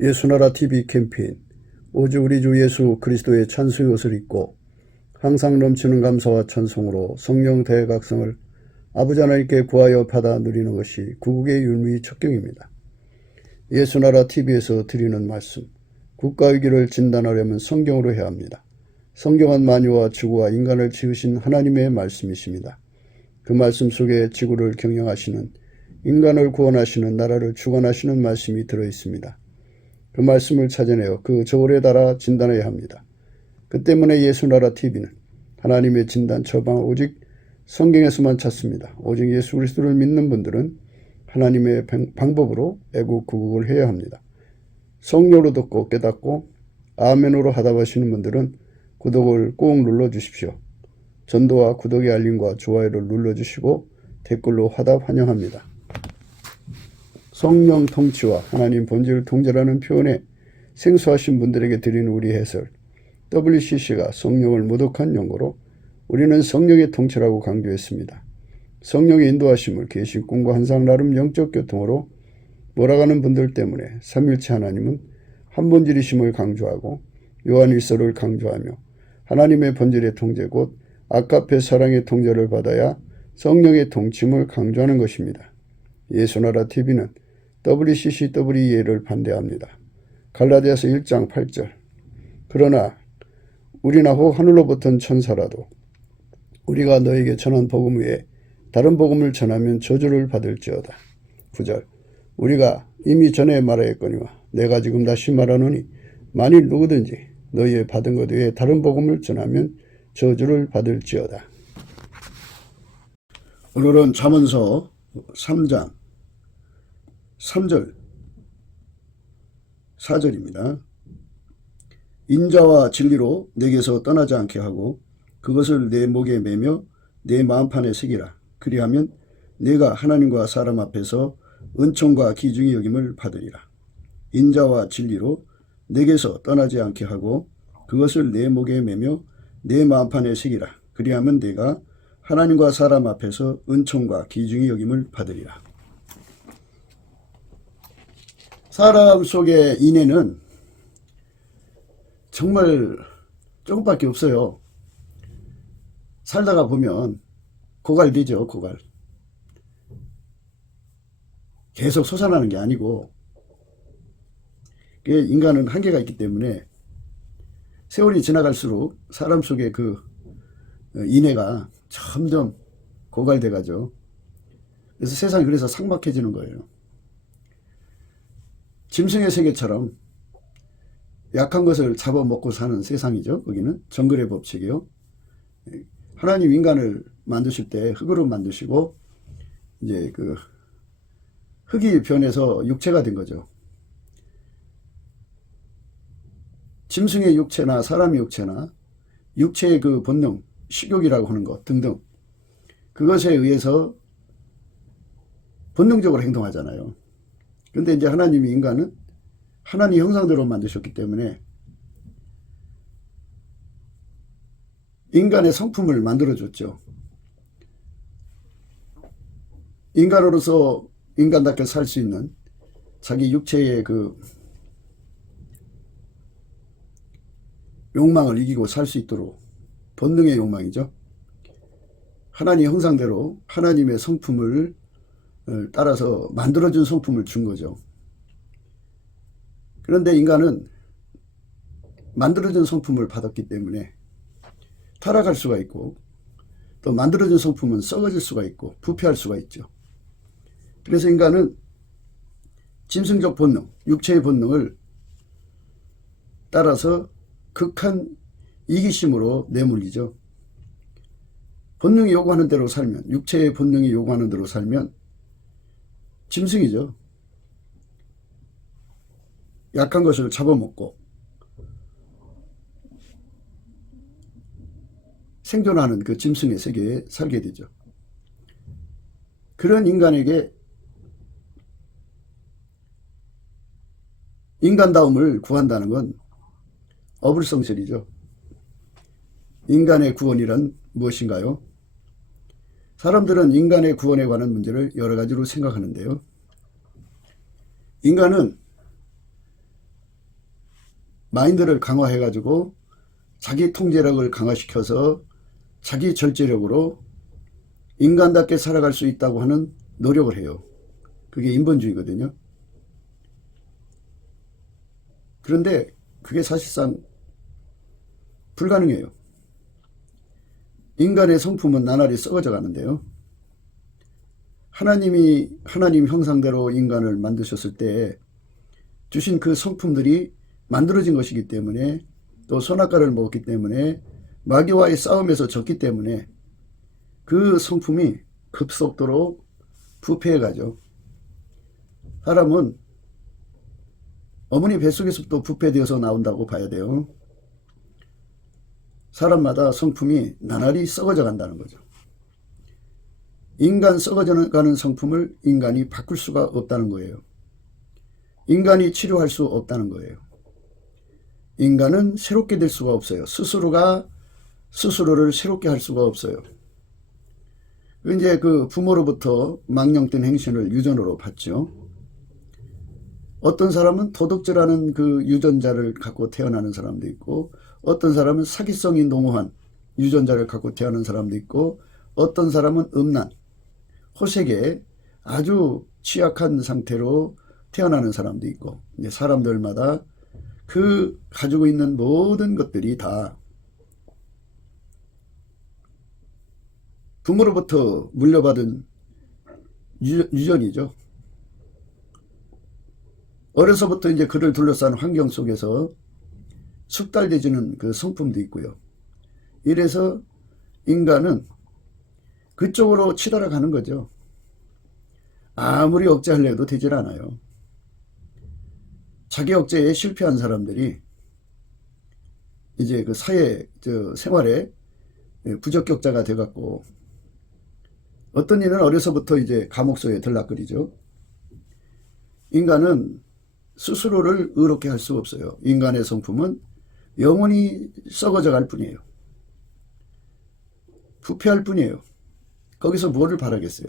예수나라 TV 캠페인 오직 우리 주 예수 그리스도의 찬송의 옷을 입고 항상 넘치는 감사와 찬송으로 성령 대각성을 아버지 하나님께 구하여 받아 누리는 것이 구국의 율무의 척경입니다. 예수나라 TV에서 드리는 말씀, 국가 위기를 진단하려면 성경으로 해야 합니다. 성경은 만유와 지구와 인간을 지으신 하나님의 말씀이십니다. 그 말씀 속에 지구를 경영하시는, 인간을 구원하시는, 나라를 주관하시는 말씀이 들어있습니다. 그 말씀을 찾아내어 그 저울에 달아 진단해야 합니다. 그 때문에 예수나라 TV는 하나님의 진단 처방을 오직 성경에서만 찾습니다. 오직 예수 그리스도를 믿는 분들은 하나님의 방법으로 애국 구국을 해야 합니다. 성령으로 듣고 깨닫고 아멘으로 하답하시는 분들은 구독을 꼭 눌러주십시오. 전도와 구독의 알림과 좋아요를 눌러주시고 댓글로 화답 환영합니다. 성령 통치와 하나님 본질 통제라는 표현에 생소하신 분들에게 드리는 우리 해설, WCC가 성령을 모독한 용어로 우리는 성령의 통치라고 강조했습니다. 성령의 인도하심을 계시, 꿈과 환상, 나름 영적 교통으로 몰아가는 분들 때문에 삼일체 하나님은 한 본질이심을 강조하고 요한일서를 강조하며 하나님의 본질의 통제 곧 아카페 사랑의 통제를 받아야 성령의 통침을 강조하는 것입니다. 예수나라 TV는 WCCWEA를 반대합니다. 갈라디아서 1장 8절 그러나 우리나 혹 하늘로부터 천사라도 우리가 너에게 전한 복음 외에 다른 복음을 전하면 저주를 받을지어다. 9절 우리가 이미 전에 말하였거니와 내가 지금 다시 말하노니 만일 누구든지 너희의 받은 것 외에 다른 복음을 전하면 저주를 받을지어다. 오늘은 잠언서 3장 3절 4절입니다. 인자와 진리로 내게서 떠나지 않게 하고 그것을 내 목에 매며 내 마음판에 새기라. 그리하면 내가 하나님과 사람 앞에서 은총과 기중의 여김을 받으리라. 인자와 진리로 내게서 떠나지 않게 하고 그것을 내 목에 매며 내 마음판에 새기라. 그리하면 내가 하나님과 사람 앞에서 은총과 기중의 여김을 받으리라. 사람 속의 인애는 정말 조금밖에 없어요. 살다가 보면 고갈되죠. 고갈. 계속 솟아나는 게 아니고 인간은 한계가 있기 때문에 세월이 지나갈수록 사람 속의 그 인애가 점점 고갈돼 가죠. 그래서 세상이 그래서 삭막해지는 거예요. 짐승의 세계처럼 약한 것을 잡아먹고 사는 세상이죠. 거기는 정글의 법칙이요. 하나님 인간을 만드실 때 흙으로 만드시고 이제 그 흙이 변해서 육체가 된 거죠. 짐승의 육체나 사람의 육체나 육체의 그 본능, 식욕이라고 하는 것 등등 그것에 의해서 본능적으로 행동하잖아요. 그런데 이제 하나님이 인간은 하나님 형상대로 만드셨기 때문에 인간의 성품을 만들어줬죠. 인간으로서 인간답게 살 수 있는 자기 육체의 그 욕망을 이기고 살 수 있도록 본능의 욕망이죠. 하나님 형상대로 하나님의 성품을 따라서 만들어준 성품을 준 거죠. 그런데 인간은 만들어진 성품을 받았기 때문에 타락할 수가 있고 또 만들어진 성품은 썩어질 수가 있고 부패할 수가 있죠. 그래서 인간은 짐승적 본능, 육체의 본능을 따라서 극한 이기심으로 내몰리죠. 본능이 요구하는 대로 살면, 육체의 본능이 요구하는 대로 살면 짐승이죠. 약한 것을 잡아먹고 생존하는 그 짐승의 세계에 살게 되죠. 그런 인간에게 인간다움을 구한다는 건 어불성설이죠. 인간의 구원이란 무엇인가요? 사람들은 인간의 구원에 관한 문제를 여러 가지로 생각하는데요. 인간은 마인드를 강화해가지고 자기 통제력을 강화시켜서 자기 절제력으로 인간답게 살아갈 수 있다고 하는 노력을 해요. 그게 인본주의거든요. 그런데 그게 사실상 불가능해요. 인간의 성품은 나날이 썩어져 가는데요. 하나님 형상대로 인간을 만드셨을 때 주신 그 성품들이 만들어진 것이기 때문에, 또 선악과를 먹었기 때문에, 마귀와의 싸움에서 졌기 때문에 그 성품이 급속도로 부패해 가죠. 사람은 어머니 뱃속에서부터 부패되어서 나온다고 봐야 돼요. 사람마다 성품이 나날이 썩어져 간다는 거죠. 인간 썩어져 가는 성품을 인간이 바꿀 수가 없다는 거예요. 인간이 치료할 수 없다는 거예요. 인간은 새롭게 될 수가 없어요. 스스로가 스스로를 새롭게 할 수가 없어요. 이제 그 부모로부터 망령된 행신을 유전으로 받죠. 어떤 사람은 도덕질하는 그 유전자를 갖고 태어나는 사람도 있고, 어떤 사람은 사기성이 농후한 유전자를 갖고 태어나는 사람도 있고, 어떤 사람은 음란, 호색에 아주 취약한 상태로 태어나는 사람도 있고, 이제 사람들마다 그 가지고 있는 모든 것들이 다 부모로부터 물려받은 유전이죠. 어려서부터 이제 그를 둘러싼 환경 속에서 숙달되지는 그 성품도 있고요. 이래서 인간은 그쪽으로 치달아가는 거죠. 아무리 억제하려도 되질 않아요. 자기 억제에 실패한 사람들이 이제 그 생활에 부적격자가 돼갖고, 어떤 이는 어려서부터 이제 감옥소에 들락거리죠. 인간은 스스로를 의롭게 할 수 없어요. 인간의 성품은 영원히 썩어져 갈 뿐이에요. 부패할 뿐이에요. 거기서 뭐를 바라겠어요.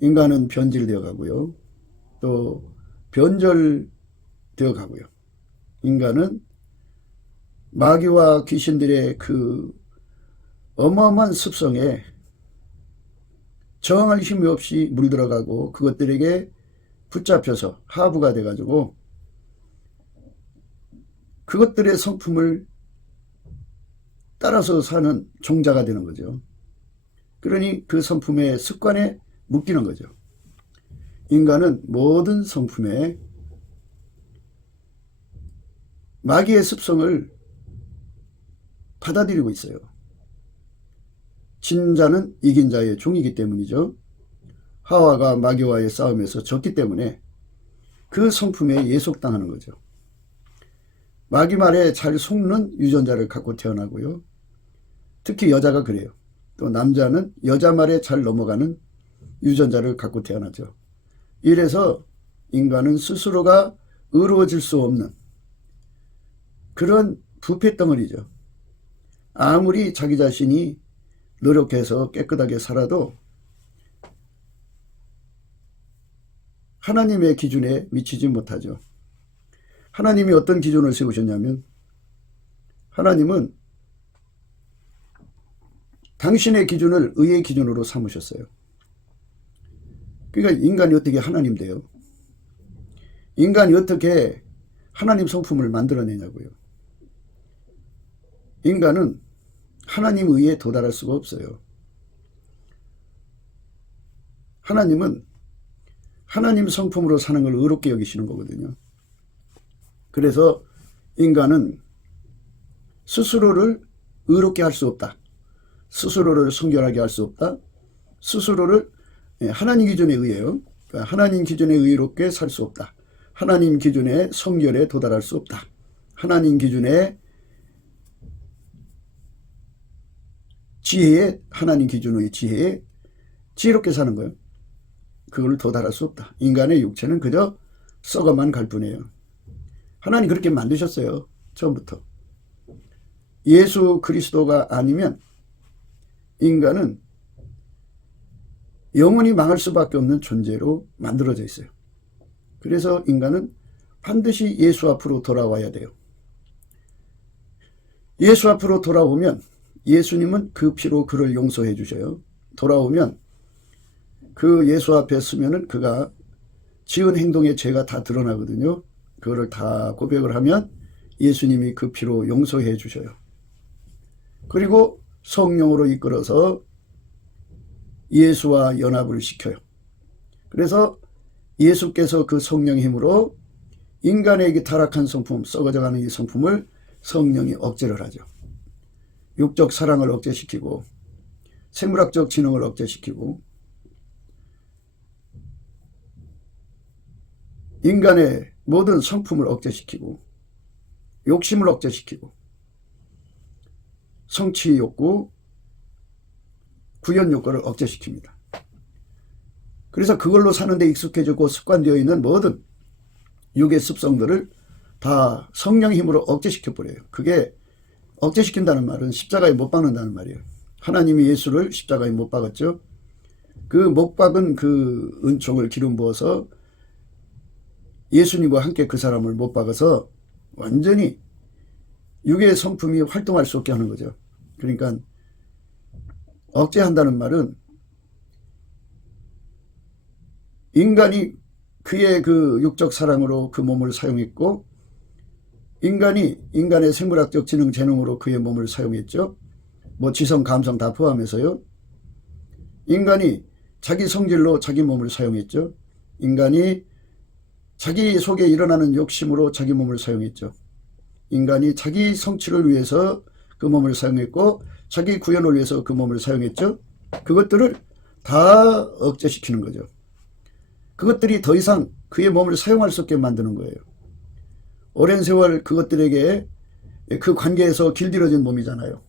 인간은 변질되어 가고요. 또 변절되어 가고요. 인간은 마귀와 귀신들의 그 어마어마한 습성에 저항할 힘이 없이 물들어가고, 그것들에게 붙잡혀서 하부가 돼가지고 그것들의 성품을 따라서 사는 종자가 되는 거죠. 그러니 그 성품의 습관에 묶이는 거죠. 인간은 모든 성품에 마귀의 습성을 받아들이고 있어요. 진 자는 이긴 자의 종이기 때문이죠. 하와가 마귀와의 싸움에서 졌기 때문에 그 성품에 예속당하는 거죠. 마귀 말에 잘 속는 유전자를 갖고 태어나고요. 특히 여자가 그래요. 또 남자는 여자 말에 잘 넘어가는 유전자를 갖고 태어나죠. 이래서 인간은 스스로가 의로워질 수 없는 그런 부패덩어리죠. 아무리 자기 자신이 노력해서 깨끗하게 살아도 하나님의 기준에 미치지 못하죠. 하나님이 어떤 기준을 세우셨냐면, 하나님은 당신의 기준을 의의 기준으로 삼으셨어요. 그러니까 인간이 어떻게 하나님 돼요? 인간이 어떻게 하나님 성품을 만들어내냐고요. 인간은 하나님 의에 도달할 수가 없어요. 하나님은 하나님 성품으로 사는 걸 의롭게 여기시는 거거든요. 그래서 인간은 스스로를 의롭게 할 수 없다. 스스로를 성결하게 할 수 없다. 스스로를 하나님 기준에 의해요. 그러니까 하나님 기준에 의롭게 살 수 없다. 하나님 기준에 성결에 도달할 수 없다. 하나님 기준에 지혜에, 하나님 기준의 지혜에 지혜롭게 사는 거예요. 그걸 도달할 수 없다. 인간의 육체는 그저 썩어만 갈 뿐이에요. 하나님 그렇게 만드셨어요. 처음부터. 예수 그리스도가 아니면 인간은 영원히 망할 수밖에 없는 존재로 만들어져 있어요. 그래서 인간은 반드시 예수 앞으로 돌아와야 돼요. 예수 앞으로 돌아오면 예수님은 그 피로 그를 용서해 주셔요. 돌아오면 그 예수 앞에 서면은 그가 지은 행동의 죄가 다 드러나거든요. 그거를 다 고백을 하면 예수님이 그 피로 용서해 주셔요. 그리고 성령으로 이끌어서 예수와 연합을 시켜요. 그래서 예수께서 그 성령 힘으로 인간에게 타락한 성품, 썩어져가는 이 성품을 성령이 억제를 하죠. 육적 사랑을 억제시키고 생물학적 지능을 억제시키고 인간의 모든 성품을 억제시키고 욕심을 억제시키고 성취 욕구, 구현 욕구를 억제시킵니다. 그래서 그걸로 사는데 익숙해지고 습관되어 있는 모든 육의 습성들을 다 성령의 힘으로 억제시켜버려요. 그게 억제시킨다는 말은 십자가에 못 박는다는 말이에요. 하나님이 예수를 십자가에 못 박았죠. 그 못 박은 그 은총을 기름 부어서 예수님과 함께 그 사람을 못 박아서 완전히 육의 성품이 활동할 수 없게 하는 거죠. 그러니까 억제한다는 말은 인간이 그의 그 육적 사랑으로 그 몸을 사용했고 인간이 인간의 생물학적 지능 재능으로 그의 몸을 사용했죠. 뭐 지성 감성 다 포함해서요. 인간이 자기 성질로 자기 몸을 사용했죠. 인간이 자기 속에 일어나는 욕심으로 자기 몸을 사용했죠. 인간이 자기 성취를 위해서 그 몸을 사용했고 자기 구현을 위해서 그 몸을 사용했죠. 그것들을 다 억제시키는 거죠. 그것들이 더 이상 그의 몸을 사용할 수 없게 만드는 거예요. 오랜 세월 그것들에게 그 관계에서 길들여진 몸이잖아요.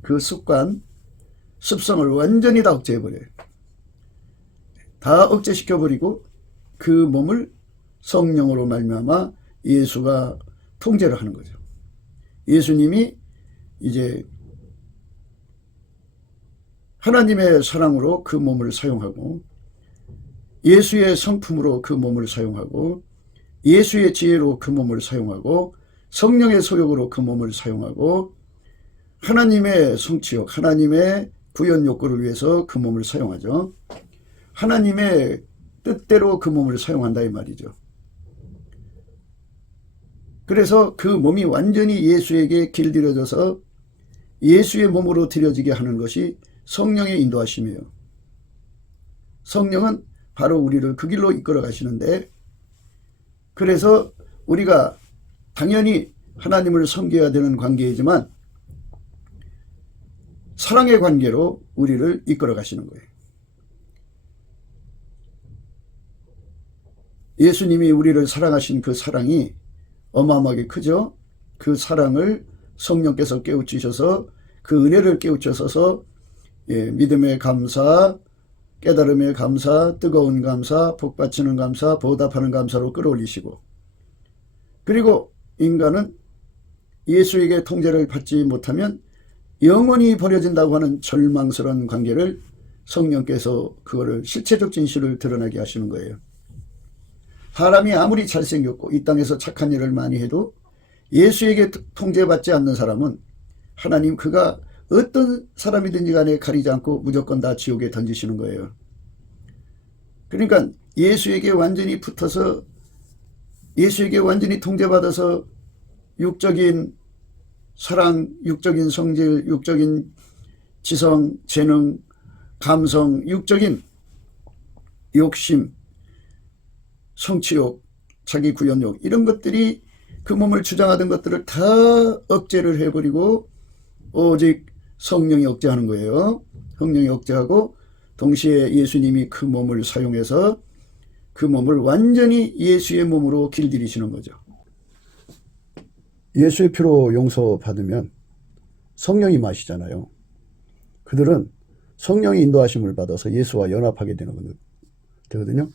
그 습관, 습성을 완전히 다 억제해버려요. 다 억제시켜버리고 그 몸을 성령으로 말미암아 예수가 통제를 하는 거죠. 예수님이 이제 하나님의 사랑으로 그 몸을 사용하고 예수의 성품으로 그 몸을 사용하고 예수의 지혜로 그 몸을 사용하고 성령의 소욕으로 그 몸을 사용하고 하나님의 성취욕, 하나님의 구현 욕구를 위해서 그 몸을 사용하죠. 하나님의 뜻대로 그 몸을 사용한다 이 말이죠. 그래서 그 몸이 완전히 예수에게 길들여져서 예수의 몸으로 들여지게 하는 것이 성령의 인도하심이에요. 성령은 바로 우리를 그 길로 이끌어 가시는데 그래서 우리가 당연히 하나님을 섬겨야 되는 관계이지만 사랑의 관계로 우리를 이끌어 가시는 거예요. 예수님이 우리를 사랑하신 그 사랑이 어마어마하게 크죠. 그 사랑을 성령께서 깨우치셔서 그 은혜를 깨우쳐서 믿음의 감사, 깨달음의 감사, 뜨거운 감사, 복받치는 감사, 보답하는 감사로 끌어올리시고 그리고 인간은 예수에게 통제를 받지 못하면 영원히 버려진다고 하는 절망스러운 관계를 성령께서 그거를 실체적 진실을 드러나게 하시는 거예요. 사람이 아무리 잘생겼고 이 땅에서 착한 일을 많이 해도 예수에게 통제받지 않는 사람은 하나님 그가 어떤 사람이든지 간에 가리지 않고 무조건 다 지옥에 던지시는 거예요. 그러니까 예수에게 완전히 붙어서 예수에게 완전히 통제받아서 육적인 사랑, 육적인 성질, 육적인 지성, 재능, 감성, 육적인 욕심, 성취욕, 자기 구현욕 이런 것들이 그 몸을 주장하던 것들을 다 억제를 해버리고 오직 성령이 억제하는 거예요. 성령이 억제하고 동시에 예수님이 그 몸을 사용해서 그 몸을 완전히 예수의 몸으로 길들이시는 거죠. 예수의 피로 용서받으면 성령이 마시잖아요. 그들은 성령의 인도하심을 받아서 예수와 연합하게 되거든요.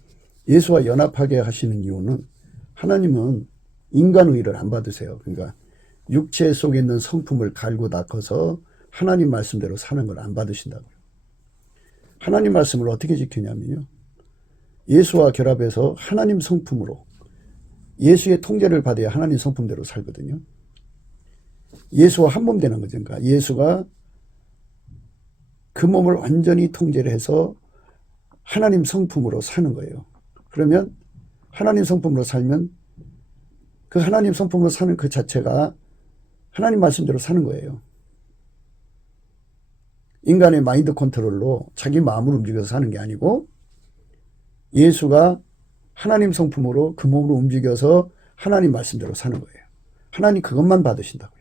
예수와 연합하게 하시는 이유는 하나님은 인간 의를 안 받으세요. 그러니까 육체 속에 있는 성품을 갈고 닦아서 하나님 말씀대로 사는 걸 안 받으신다고요. 하나님 말씀을 어떻게 지키냐면요. 예수와 결합해서 하나님 성품으로 예수의 통제를 받아야 하나님 성품대로 살거든요. 예수와 한 몸 되는 거죠. 그러니까 예수가 그 몸을 완전히 통제를 해서 하나님 성품으로 사는 거예요. 그러면 하나님 성품으로 살면 그 하나님 성품으로 사는 그 자체가 하나님 말씀대로 사는 거예요. 인간의 마인드 컨트롤로 자기 마음을 움직여서 사는 게 아니고 예수가 하나님 성품으로 그 몸으로 움직여서 하나님 말씀대로 사는 거예요. 하나님 그것만 받으신다고요.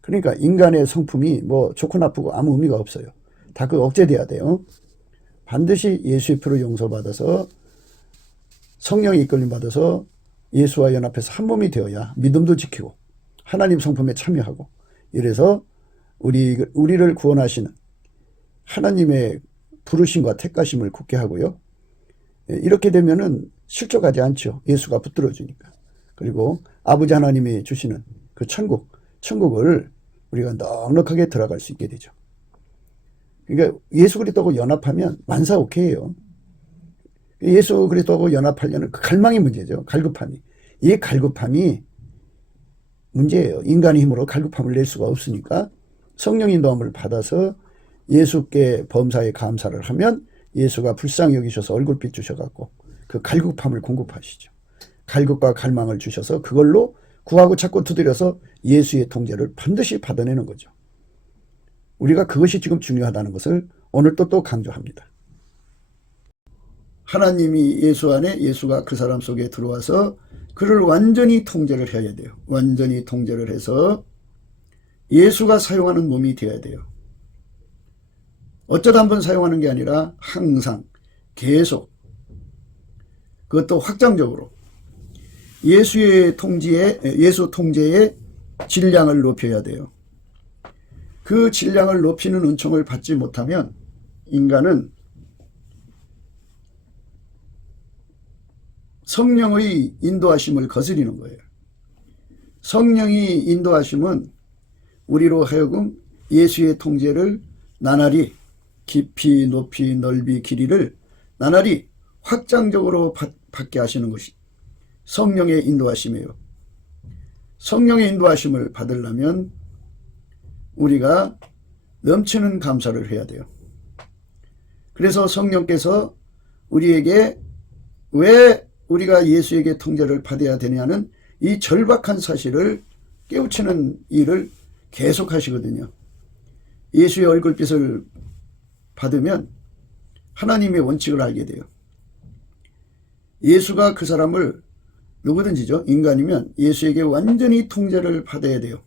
그러니까 인간의 성품이 뭐 좋고 나쁘고 아무 의미가 없어요. 다 그 억제돼야 돼요. 반드시 예수의 피로 용서받아서 성령의 이끌림 받아서 예수와 연합해서 한 몸이 되어야 믿음도 지키고 하나님 성품에 참여하고 이래서 우리를 구원하시는 하나님의 부르심과 택가심을 굳게 하고요. 이렇게 되면은 실족하지 않죠. 예수가 붙들어 주니까. 그리고 아버지 하나님이 주시는 그 천국을 우리가 넉넉하게 들어갈 수 있게 되죠. 그러니까 예수 그리스도하고 연합하면 만사오케이예요. 예수 그리스도하고 연합하려는 그 갈망이 문제죠. 갈급함이. 이 갈급함이 문제예요. 인간의 힘으로 갈급함을 낼 수가 없으니까 성령 인도함을 받아서 예수께 범사에 감사를 하면 예수가 불쌍히 여기셔서 얼굴빛 주셔갖고 그 갈급함을 공급하시죠. 갈급과 갈망을 주셔서 그걸로 구하고 찾고 두드려서 예수의 통제를 반드시 받아내는 거죠. 우리가 그것이 지금 중요하다는 것을 오늘 또 강조합니다. 하나님이 예수 안에 예수가 그 사람 속에 들어와서 그를 완전히 통제를 해야 돼요. 완전히 통제를 해서 예수가 사용하는 몸이 되어야 돼요. 어쩌다 한번 사용하는 게 아니라 항상 계속 그것도 확장적으로 예수 통제의 질량을 높여야 돼요. 그 질량을 높이는 은총을 받지 못하면 인간은 성령의 인도하심을 거스리는 거예요. 성령이 인도하심은 우리로 하여금 예수의 통제를 나날이 깊이 높이 넓이 길이를 나날이 확장적으로 받게 하시는 것이 성령의 인도하심이에요. 성령의 인도하심을 받으려면 우리가 넘치는 감사를 해야 돼요. 그래서 성령께서 우리에게 왜 우리가 예수에게 통제를 받아야 되냐는 이 절박한 사실을 깨우치는 일을 계속 하시거든요. 예수의 얼굴빛을 받으면 하나님의 원칙을 알게 돼요. 예수가 그 사람을 누구든지죠. 인간이면 예수에게 완전히 통제를 받아야 돼요.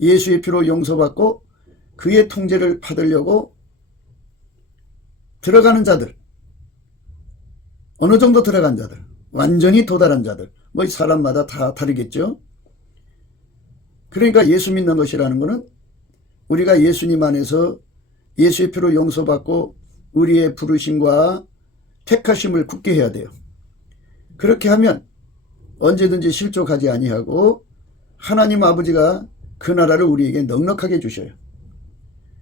예수의 피로 용서받고 그의 통제를 받으려고 들어가는 자들, 어느 정도 들어간 자들, 완전히 도달한 자들, 뭐 사람마다 다 다르겠죠. 그러니까 예수 믿는 것이라는 것은 우리가 예수님 안에서 예수의 피로 용서받고 우리의 부르심과 택하심을 굳게 해야 돼요. 그렇게 하면 언제든지 실족하지 아니하고 하나님 아버지가 그 나라를 우리에게 넉넉하게 주셔요.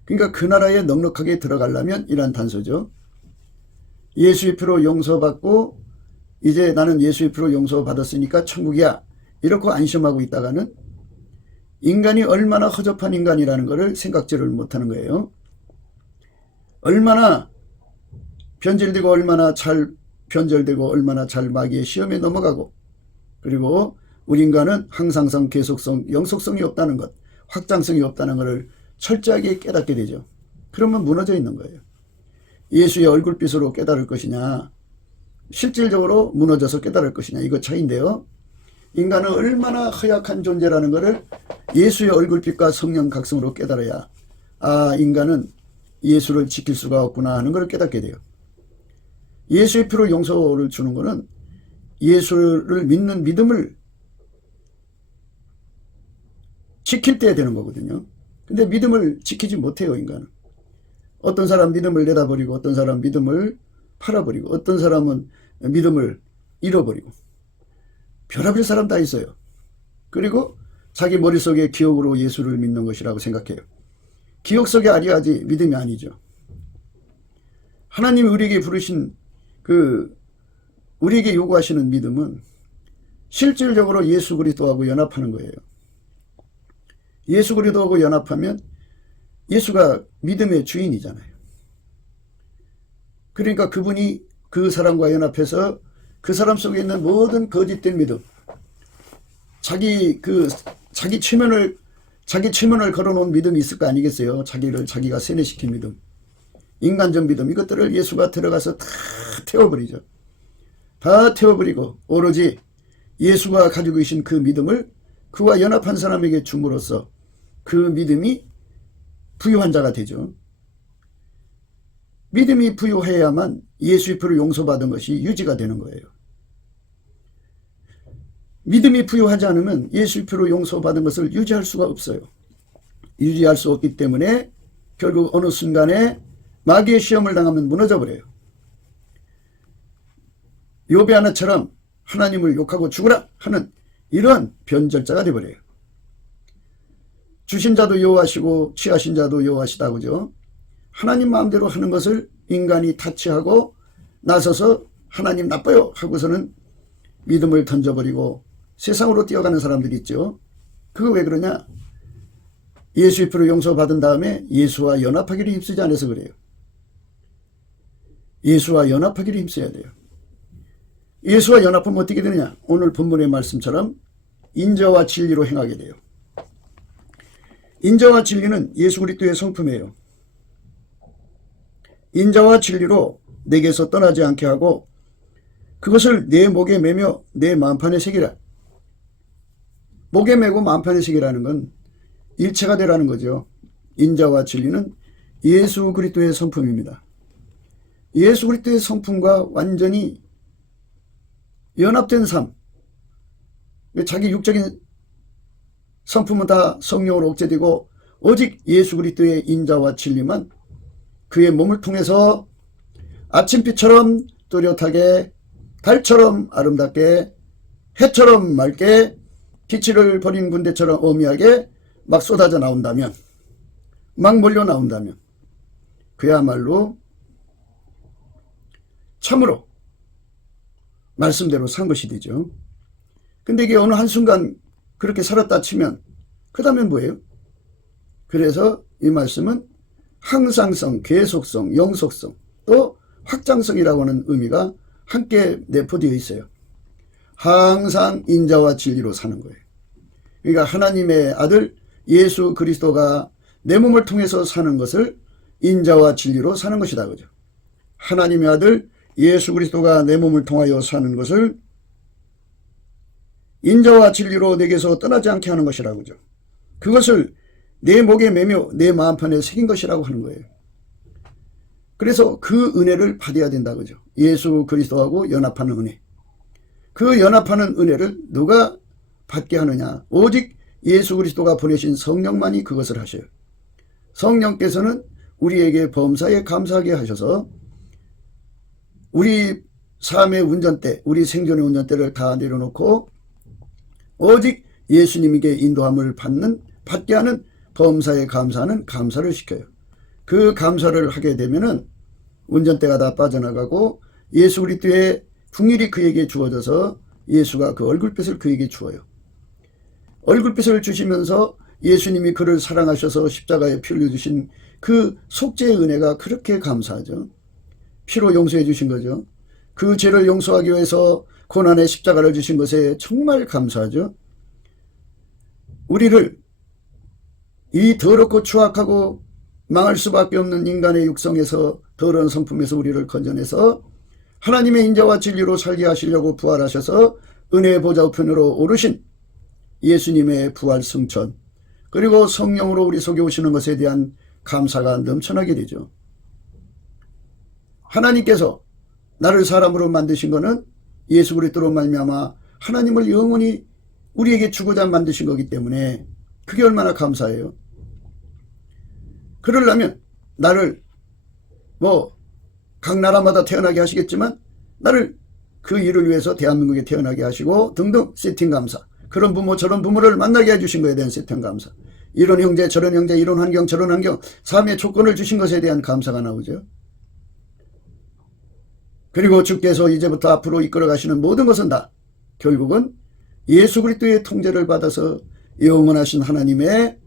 그러니까 그 나라에 넉넉하게 들어가려면 이란 단서죠. 예수의 피로 용서받고 이제 나는 예수의 피로 용서받았으니까 천국이야 이렇게 안심하고 있다가는 인간이 얼마나 허접한 인간이라는 것을 생각지를 못하는 거예요. 얼마나 변질되고 얼마나 잘 변절되고 얼마나 잘 마귀의 시험에 넘어가고 그리고 우리 인간은 항상성, 계속성, 영속성이 없다는 것, 확장성이 없다는 것을 철저하게 깨닫게 되죠. 그러면 무너져 있는 거예요. 예수의 얼굴빛으로 깨달을 것이냐 실질적으로 무너져서 깨달을 것이냐 이거 차이인데요. 인간은 얼마나 허약한 존재라는 것을 예수의 얼굴빛과 성령 각성으로 깨달아야 인간은 예수를 지킬 수가 없구나 하는 것을 깨닫게 돼요. 예수의 피로 용서를 주는 것은 예수를 믿는 믿음을 지킬 때 되는 거거든요. 근데 믿음을 지키지 못해요, 인간은. 어떤 사람 믿음을 내다버리고 어떤 사람 믿음을 팔아버리고 어떤 사람은 믿음을 잃어버리고 별의별 사람 다 있어요. 그리고 자기 머릿속에 기억으로 예수를 믿는 것이라고 생각해요. 기억 속에 아니야지 믿음이 아니죠. 하나님이 우리에게 부르신 우리에게 요구하시는 믿음은 실질적으로 예수 그리스도하고 연합하는 거예요. 예수 그리스도하고 연합하면 예수가 믿음의 주인이잖아요. 그러니까 그분이 그 사람과 연합해서 그 사람 속에 있는 모든 거짓된 믿음, 자기 체면을 걸어놓은 믿음이 있을 거 아니겠어요? 자기가 세뇌시킨 믿음, 인간적 믿음, 이것들을 예수가 들어가서 다 태워버리죠. 다 태워버리고 오로지 예수가 가지고 계신 그 믿음을 그와 연합한 사람에게 줌으로써 그 믿음이 부유한 자가 되죠. 믿음이 부유해야만 예수의 피로 용서받은 것이 유지가 되는 거예요. 믿음이 부유하지 않으면 예수의 피로 용서받은 것을 유지할 수가 없어요. 유지할 수 없기 때문에 결국 어느 순간에 마귀의 시험을 당하면 무너져 버려요. 욥의 하나처럼 하나님을 욕하고 죽으라 하는 이런 변절자가 되어버려요. 주신 자도 여호와시고 취하신 자도 여호와시다, 그죠? 하나님 마음대로 하는 것을 인간이 타치하고 나서서 하나님 나빠요 하고서는 믿음을 던져버리고 세상으로 뛰어가는 사람들이 있죠. 그거 왜 그러냐? 예수의 피로 용서받은 다음에 예수와 연합하기를 힘쓰지 않아서 그래요. 예수와 연합하기를 힘써야 돼요. 예수와 연합하면 어떻게 되느냐? 오늘 본문의 말씀처럼 인자와 진리로 행하게 돼요. 인자와 진리는 예수 그리스도의 성품이에요. 인자와 진리로 내게서 떠나지 않게 하고 그것을 내 목에 매며 내 마음판에 새기라. 목에 매고 마음판에 새기라는 건 일체가 되라는 거죠. 인자와 진리는 예수 그리스도의 성품입니다. 예수 그리스도의 성품과 완전히 연합된 삶, 자기 육적인 성품은 다 성령으로 억제되고 오직 예수 그리스도의 인자와 진리만 그의 몸을 통해서 아침빛처럼 또렷하게, 달처럼 아름답게, 해처럼 맑게, 기치를 버린 군대처럼 어미하게 막 쏟아져 나온다면, 막 몰려 나온다면 그야말로 참으로 말씀대로 산 것이 되죠. 근데 이게 어느 한순간 그렇게 살았다 치면 그 다음엔 뭐예요? 그래서 이 말씀은 항상성, 계속성, 영속성, 또 확장성이라고 하는 의미가 함께 내포되어 있어요. 항상 인자와 진리로 사는 거예요. 그러니까 하나님의 아들 예수 그리스도가 내 몸을 통해서 사는 것을 인자와 진리로 사는 것이다, 그죠? 하나님의 아들 예수 그리스도가 내 몸을 통하여 사는 것을 인자와 진리로 내게서 떠나지 않게 하는 것이라고 그죠? 그것을 내 목에 매며 내 마음판에 새긴 것이라고 하는 거예요. 그래서 그 은혜를 받아야 된다, 그죠? 예수 그리스도하고 연합하는 은혜. 그 연합하는 은혜를 누가 받게 하느냐? 오직 예수 그리스도가 보내신 성령만이 그것을 하셔요. 성령께서는 우리에게 범사에 감사하게 하셔서 우리 삶의 운전대, 우리 생존의 운전대를 다 내려놓고 오직 예수님에게 인도함을 받게 하는 범사에 감사하는 감사를 시켜요. 그 감사를 하게 되면은 운전대가 다 빠져나가고 예수 그리스도의 풍일이 그에게 주어져서 예수가 그 얼굴빛을 그에게 주어요. 얼굴빛을 주시면서 예수님이 그를 사랑하셔서 십자가에 피 흘려주신 그 속죄의 은혜가 그렇게 감사하죠. 피로 용서해 주신 거죠. 그 죄를 용서하기 위해서 고난의 십자가를 주신 것에 정말 감사하죠. 우리를 이 더럽고 추악하고 망할 수밖에 없는 인간의 육성에서, 더러운 성품에서 우리를 건져내서 하나님의 인자와 진리로 살게 하시려고 부활하셔서 은혜의 보좌 우편으로 오르신 예수님의 부활 승천, 그리고 성령으로 우리 속에 오시는 것에 대한 감사가 넘쳐나게 되죠. 하나님께서 나를 사람으로 만드신 것은 예수 그리스도로 말미암아 하나님을 영원히 우리에게 주고자 만드신 거기 때문에 그게 얼마나 감사해요. 그러려면 나를 각 나라마다 태어나게 하시겠지만 나를 그 일을 위해서 대한민국에 태어나게 하시고 등등 세팅 감사, 그런 부모 저런 부모를 만나게 해주신 것에 대한 세팅 감사, 이런 형제 저런 형제, 이런 환경 저런 환경, 삶의 조건을 주신 것에 대한 감사가 나오죠. 그리고 주께서 이제부터 앞으로 이끌어 가시는 모든 것은 다 결국은 예수 그리스도의 통제를 받아서 영원하신 하나님의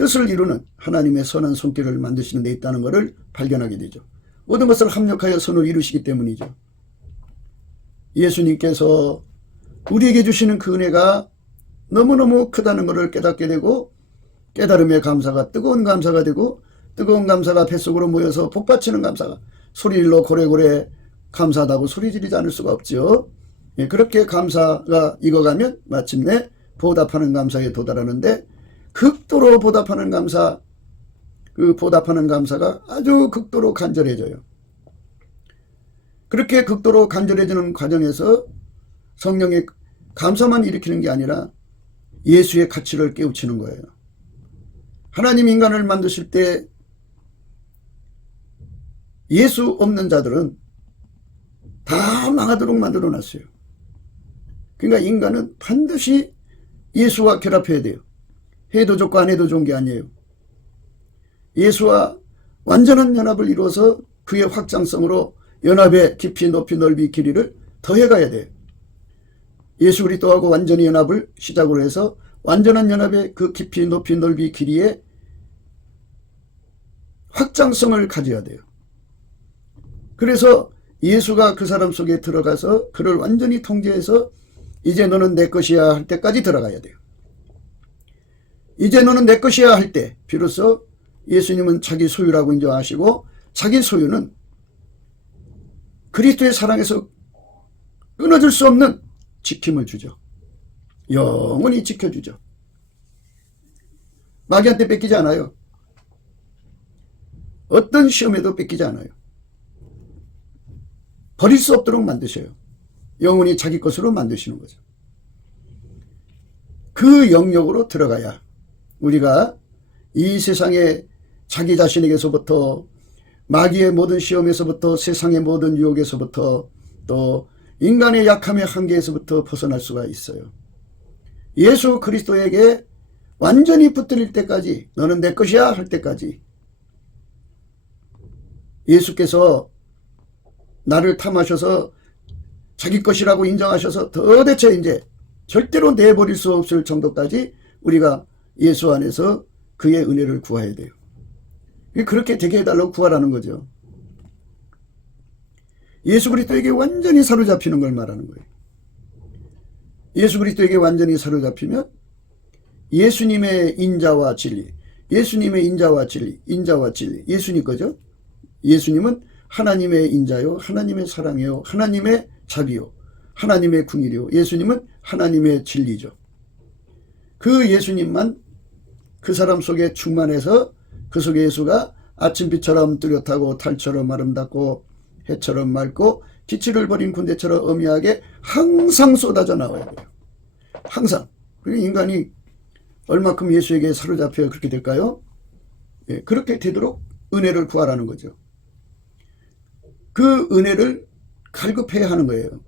뜻을 이루는 하나님의 선한 손길을 만드시는 데 있다는 것을 발견하게 되죠. 모든 것을 합력하여 선을 이루시기 때문이죠. 예수님께서 우리에게 주시는 그 은혜가 너무너무 크다는 것을 깨닫게 되고, 깨달음의 감사가 뜨거운 감사가 되고, 뜨거운 감사가 뱃속으로 모여서 복받치는 감사가, 소리질러 고래고래 감사하다고 소리 지르지 않을 수가 없죠. 그렇게 감사가 익어가면 마침내 보답하는 감사에 도달하는데, 극도로 보답하는 감사, 그 보답하는 감사가 아주 극도로 간절해져요. 그렇게 극도로 간절해지는 과정에서 성령의 감사만 일으키는 게 아니라 예수의 가치를 깨우치는 거예요. 하나님 인간을 만드실 때 예수 없는 자들은 다 망하도록 만들어놨어요. 그러니까 인간은 반드시 예수와 결합해야 돼요. 해도 좋고 안 해도 좋은 게 아니에요. 예수와 완전한 연합을 이루어서 그의 확장성으로 연합의 깊이 높이 넓이 길이를 더해가야 돼요. 예수 그리스도하고 완전히 연합을 시작으로 해서 완전한 연합의 그 깊이 높이 넓이 길이의 확장성을 가져야 돼요. 그래서 예수가 그 사람 속에 들어가서 그를 완전히 통제해서 이제 너는 내 것이야 할 때까지 들어가야 돼요. 이제 너는 내 것이야 할 때 비로소 예수님은 자기 소유라고 인정하시고, 자기 소유는 그리스도의 사랑에서 끊어질 수 없는 지킴을 주죠. 영원히 지켜주죠. 마귀한테 뺏기지 않아요. 어떤 시험에도 뺏기지 않아요. 버릴 수 없도록 만드셔요. 영원히 자기 것으로 만드시는 거죠. 그 영역으로 들어가야 우리가 이 세상에 자기 자신에게서부터, 마귀의 모든 시험에서부터, 세상의 모든 유혹에서부터, 또 인간의 약함의 한계에서부터 벗어날 수가 있어요. 예수 그리스도에게 완전히 붙들릴 때까지, 너는 내 것이야 할 때까지 예수께서 나를 탐하셔서 자기 것이라고 인정하셔서 도대체 이제 절대로 내버릴 수 없을 정도까지 우리가 예수 안에서 그의 은혜를 구해야 돼요. 그렇게 되게 해달라고 구하라는 거죠. 예수 그리스도에게 완전히 사로잡히는 걸 말하는 거예요. 예수 그리스도에게 완전히 사로잡히면 예수님의 인자와 진리, 예수님의 인자와 진리, 인자와 진리, 예수님 거죠. 예수님은 하나님의 인자요, 하나님의 사랑이요, 하나님의 자비요, 하나님의 궁일이요. 예수님은 하나님의 진리죠. 그 예수님만 그 사람 속에 충만해서 그 속에 예수가 아침빛처럼 뚜렷하고 달처럼 아름답고 해처럼 맑고 기치를 버린 군대처럼 엄미하게 항상 쏟아져 나와야 돼요. 항상. 그리고 인간이 얼마큼 예수에게 사로잡혀 그렇게 될까요? 예, 그렇게 되도록 은혜를 구하라는 거죠. 그 은혜를 갈급해야 하는 거예요.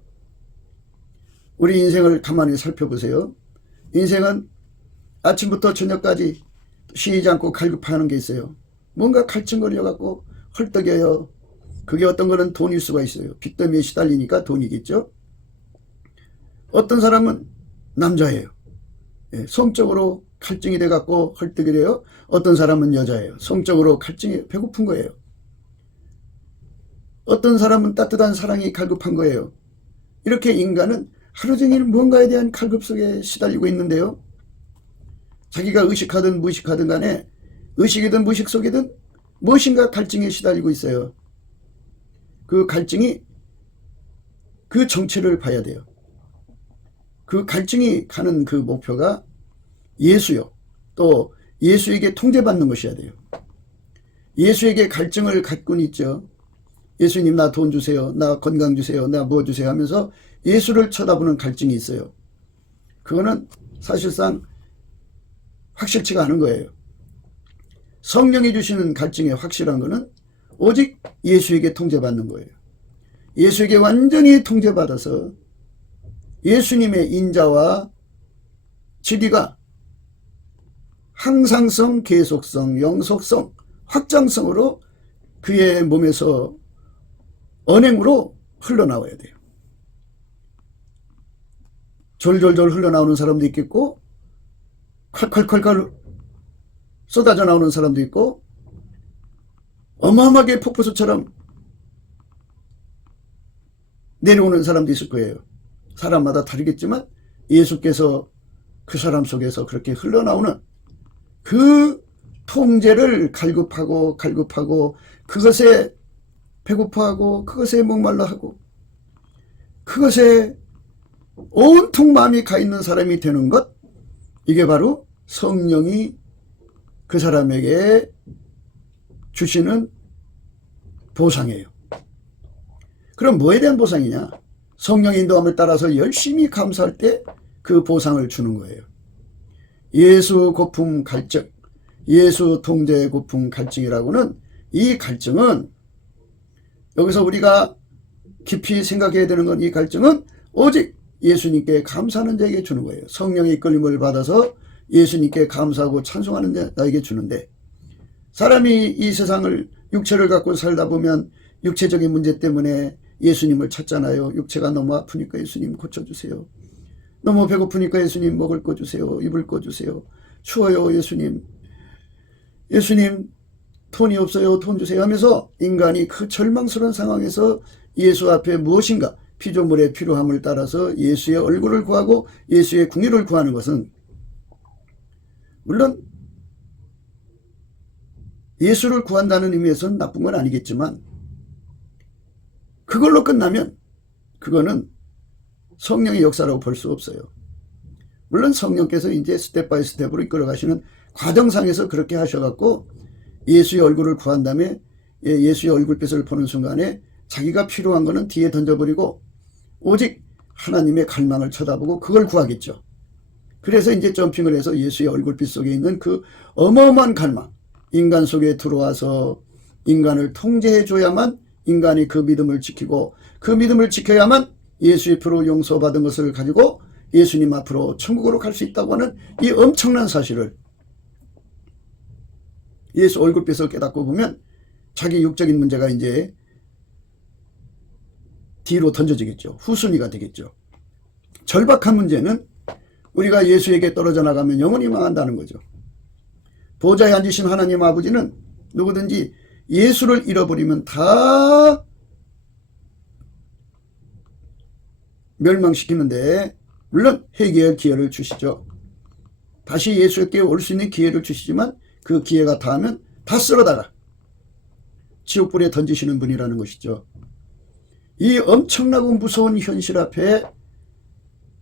우리 인생을 가만히 살펴보세요. 인생은 아침부터 저녁까지 쉬지 않고 갈급하는 게 있어요. 뭔가 갈증거려갖고 헐떡여요. 그게 어떤 거는 돈일 수가 있어요. 빚더미에 시달리니까 돈이겠죠. 어떤 사람은 남자예요. 예, 성적으로 갈증이 돼갖고 헐떡이래요. 어떤 사람은 여자예요. 성적으로 갈증이 배고픈 거예요. 어떤 사람은 따뜻한 사랑이 갈급한 거예요. 이렇게 인간은 하루 종일 뭔가에 대한 갈급 속에 시달리고 있는데요. 자기가 의식하든 무의식하든 간에 의식이든 무의식 속이든 무엇인가 갈증에 시달리고 있어요. 그 갈증이 그 정체를 봐야 돼요. 그 갈증이 가는 그 목표가 예수요. 또 예수에게 통제받는 것이어야 돼요. 예수에게 갈증을 갖고는 있죠. 예수님 나 돈 주세요. 나 건강 주세요. 나 뭐 주세요 하면서 예수를 쳐다보는 갈증이 있어요. 그거는 사실상 확실치가 않은 거예요. 성령이 주시는 갈증의 확실한 거는 오직 예수에게 통제받는 거예요. 예수에게 완전히 통제받아서 예수님의 인자와 진리가 항상성, 계속성, 영속성, 확장성으로 그의 몸에서 언행으로 흘러나와야 돼요. 졸졸졸 흘러나오는 사람도 있겠고 콸콸콸콸 쏟아져 나오는 사람도 있고 어마어마하게 폭포수처럼 내려오는 사람도 있을 거예요. 사람마다 다르겠지만 예수께서 그 사람 속에서 그렇게 흘러나오는 그 통제를 갈급하고 그것에 배고파하고 그것에 목말라하고 그것에 온통 마음이 가 있는 사람이 되는 것, 이게 바로 성령이 그 사람에게 주시는 보상이에요. 그럼 뭐에 대한 보상이냐? 성령의 인도함을 따라서 열심히 감사할 때 그 보상을 주는 거예요. 예수 고품 갈증, 예수 통제 고품 갈증이라고는, 이 갈증은 여기서 우리가 깊이 생각해야 되는 건, 이 갈증은 오직 예수님께 감사하는 자에게 주는 거예요. 성령의 이끌림을 받아서 예수님께 감사하고 찬송하는 자에게 주는데, 사람이 이 세상을 육체를 갖고 살다 보면 육체적인 문제 때문에 예수님을 찾잖아요. 육체가 너무 아프니까 예수님 고쳐주세요. 너무 배고프니까 예수님 먹을 거 주세요. 입을 거 주세요. 추워요 예수님. 예수님 돈이 없어요. 돈 주세요 하면서 인간이 그 절망스러운 상황에서 예수 앞에 무엇인가 피조물의 필요함을 따라서 예수의 얼굴을 구하고 예수의 궁유를 구하는 것은, 물론 예수를 구한다는 의미에서는 나쁜 건 아니겠지만 그걸로 끝나면 그거는 성령의 역사라고 볼 수 없어요. 물론 성령께서 이제 스텝 바이 스텝으로 이끌어 가시는 과정상에서 그렇게 하셔갖고 예수의 얼굴을 구한 다음에 예수의 얼굴빛을 보는 순간에 자기가 필요한 거는 뒤에 던져버리고 오직 하나님의 갈망을 쳐다보고 그걸 구하겠죠. 그래서 이제 점핑을 해서 예수의 얼굴빛 속에 있는 그 어마어마한 갈망, 인간 속에 들어와서 인간을 통제해 줘야만 인간이 그 믿음을 지키고, 그 믿음을 지켜야만 예수의 피로 용서받은 것을 가지고 예수님 앞으로 천국으로 갈 수 있다고 하는 이 엄청난 사실을 예수 얼굴빛을 깨닫고 보면 자기 육적인 문제가 이제 뒤로 던져지겠죠. 후순위가 되겠죠. 절박한 문제는 우리가 예수에게 떨어져 나가면 영원히 망한다는 거죠. 보좌에 앉으신 하나님 아버지는 누구든지 예수를 잃어버리면 다 멸망시키는데, 물론 회개할 기회를 주시죠. 다시 예수께 올 수 있는 기회를 주시지만 그 기회가 닿으면 다 쓸어다가 지옥불에 던지시는 분이라는 것이죠. 이 엄청나고 무서운 현실 앞에,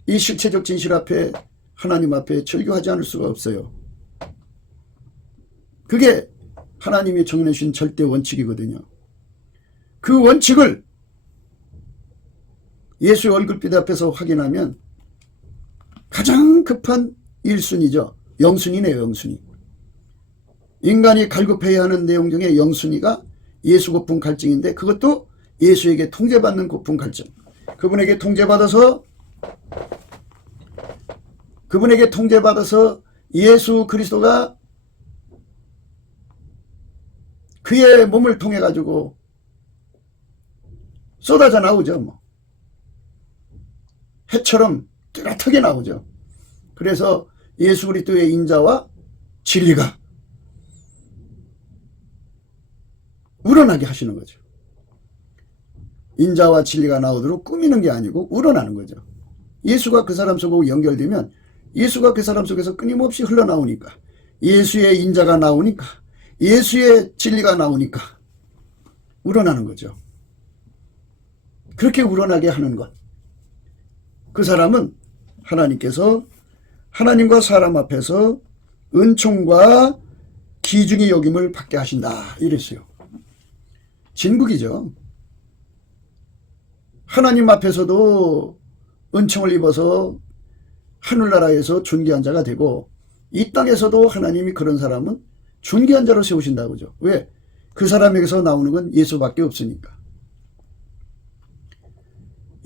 이 실체적 진실 앞에 하나님 앞에 절규하지 않을 수가 없어요. 그게 하나님이 정해주신 절대 원칙이거든요. 그 원칙을 예수의 얼굴빛 앞에서 확인하면 가장 급한 1순위죠. 영순위네요. 영순위. 인간이 갈급해야 하는 내용 중에 영순위가 예수 고품 갈증인데, 그것도 예수에게 통제받는 고품 갈증. 그분에게 통제받아서 예수 그리스도가 그의 몸을 통해 가지고 쏟아져 나오죠. 뭐 해처럼 뚜렷하게 나오죠. 그래서 예수 그리스도의 인자와 진리가 우러나게 하시는 거죠. 인자와 진리가 나오도록 꾸미는 게 아니고 우러나는 거죠. 예수가 그 사람 속으로 연결되면 예수가 그 사람 속에서 끊임없이 흘러나오니까, 예수의 인자가 나오니까, 예수의 진리가 나오니까 우러나는 거죠. 그렇게 우러나게 하는 것, 그 사람은 하나님께서 하나님과 사람 앞에서 은총과 기중의 여김을 받게 하신다 이랬어요. 진국이죠. 하나님 앞에서도 은총을 입어서 하늘나라에서 존귀한 자가 되고, 이 땅에서도 하나님이 그런 사람은 존귀한 자로 세우신다고 하죠. 왜? 그 사람에게서 나오는 건 예수밖에 없으니까.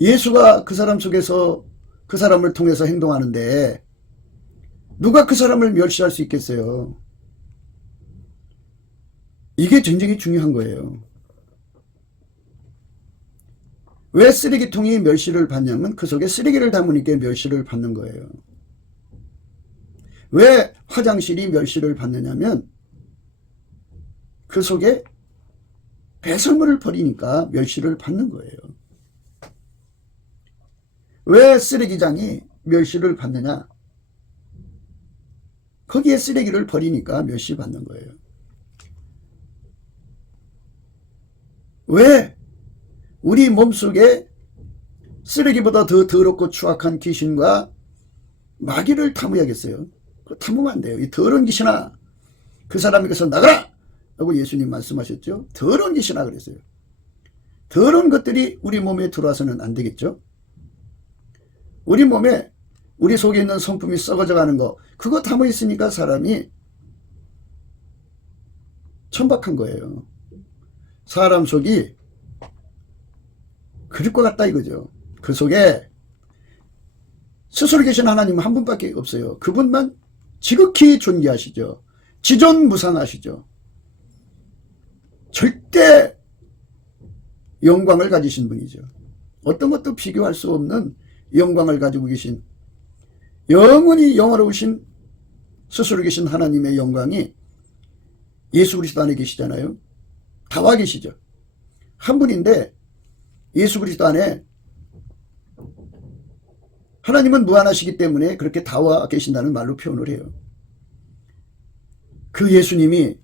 예수가 그 사람 속에서 그 사람을 통해서 행동하는데 누가 그 사람을 멸시할 수 있겠어요? 이게 굉장히 중요한 거예요. 왜 쓰레기통이 멸시를 받냐면 그 속에 쓰레기를 담으니까 멸시를 받는 거예요. 왜 화장실이 멸시를 받느냐면 그 속에 배설물을 버리니까 멸시를 받는 거예요. 왜 쓰레기장이 멸시를 받느냐? 거기에 쓰레기를 버리니까 멸시받는 거예요. 왜 우리 몸속에 쓰레기보다 더 더럽고 추악한 귀신과 마귀를 탐해야겠어요? 그거 탐하면 안 돼요. 이 더러운 귀신아, 그 사람에게서 나가라! 라고 예수님 말씀하셨죠. 더러운 귀신아 그랬어요. 더러운 것들이 우리 몸에 들어와서는 안 되겠죠. 우리 몸에 우리 속에 있는 성품이 썩어져 가는 거, 그거 탐해 있으니까 사람이 천박한 거예요. 사람 속이 그럴 것 같다 이거죠. 그 속에 스스로 계신 하나님은 한 분밖에 없어요. 그분만 지극히 존귀하시죠. 지존무상하시죠. 절대 영광을 가지신 분이죠. 어떤 것도 비교할 수 없는 영광을 가지고 계신, 영원히 영화로우신 스스로 계신 하나님의 영광이 예수 그리스도 안에 계시잖아요. 다 와 계시죠. 한 분인데 예수 그리스도 안에 하나님은 무한하시기 때문에 그렇게 다 와 계신다는 말로 표현을 해요. 그 예수님이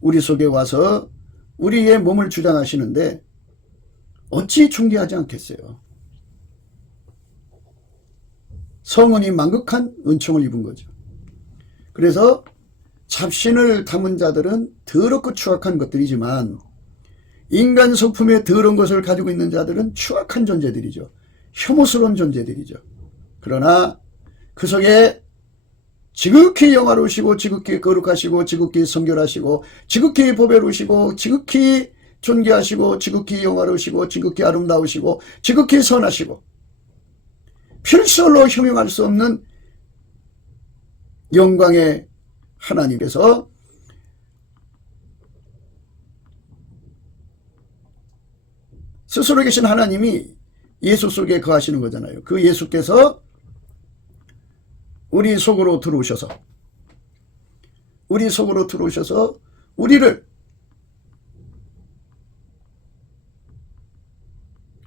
우리 속에 와서 우리의 몸을 주장하시는데 어찌 존귀하지 않겠어요. 성은이 만극한 은총을 입은 거죠. 그래서 잡신을 담은 자들은 더럽고 추악한 것들이지만 인간 성품의 더러운 것을 가지고 있는 자들은 추악한 존재들이죠. 혐오스러운 존재들이죠. 그러나 그 속에 지극히 영화로우시고 지극히 거룩하시고 지극히 성결하시고 지극히 보배로우시고 지극히 존귀하시고 지극히 영화로우시고 지극히 아름다우시고 지극히 선하시고 필설로 형용할 수 없는 영광의 하나님께서 스스로 계신 하나님이 예수 속에 거하시는 거잖아요. 그 예수께서 우리 속으로 들어오셔서 우리를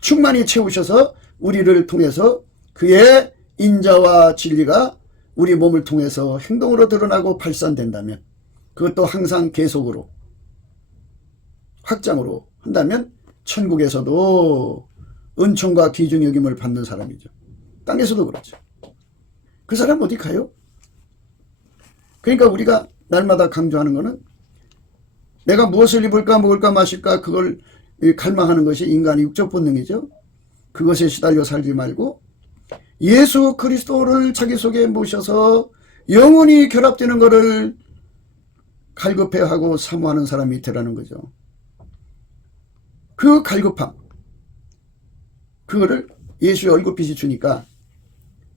충만히 채우셔서 우리를 통해서 그의 인자와 진리가 우리 몸을 통해서 행동으로 드러나고 발산된다면, 그것도 항상 계속으로 확장으로 한다면 천국에서도 은총과 귀중 여김을 받는 사람이죠. 땅에서도 그렇죠. 그 사람 어디 가요? 그러니까 우리가 날마다 강조하는 거는 내가 무엇을 입을까 먹을까 마실까 그걸 갈망하는 것이 인간의 육적 본능이죠. 그것에 시달려 살지 말고 예수 그리스도를 자기 속에 모셔서 영원히 결합되는 것을 갈급해하고 사모하는 사람이 되라는 거죠. 그 갈급함, 그거를 예수의 얼굴빛이 주니까